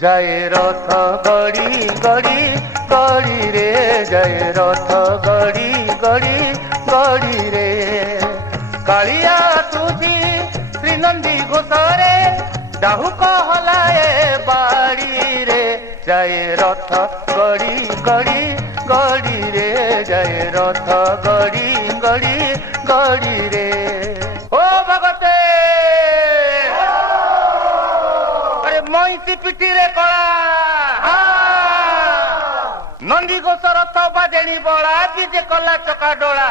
जाए रथ गड़ी गड़ी गड़ी रे जाए रथ गड़ी गड़ी गड़ी रे कालिया तुझी श्रीनंदी घोषरे डाहु कहलाए बाड़ी रे जाए रथ गड़ी गड़ी गड़ी रे जाए रथ गड़ी गड़ी गड़ी रे ओ भगते अरे मईसी पिटी रे कला नंदी घोष रथ बाजेणी बड़ा आज जे कला चका डोला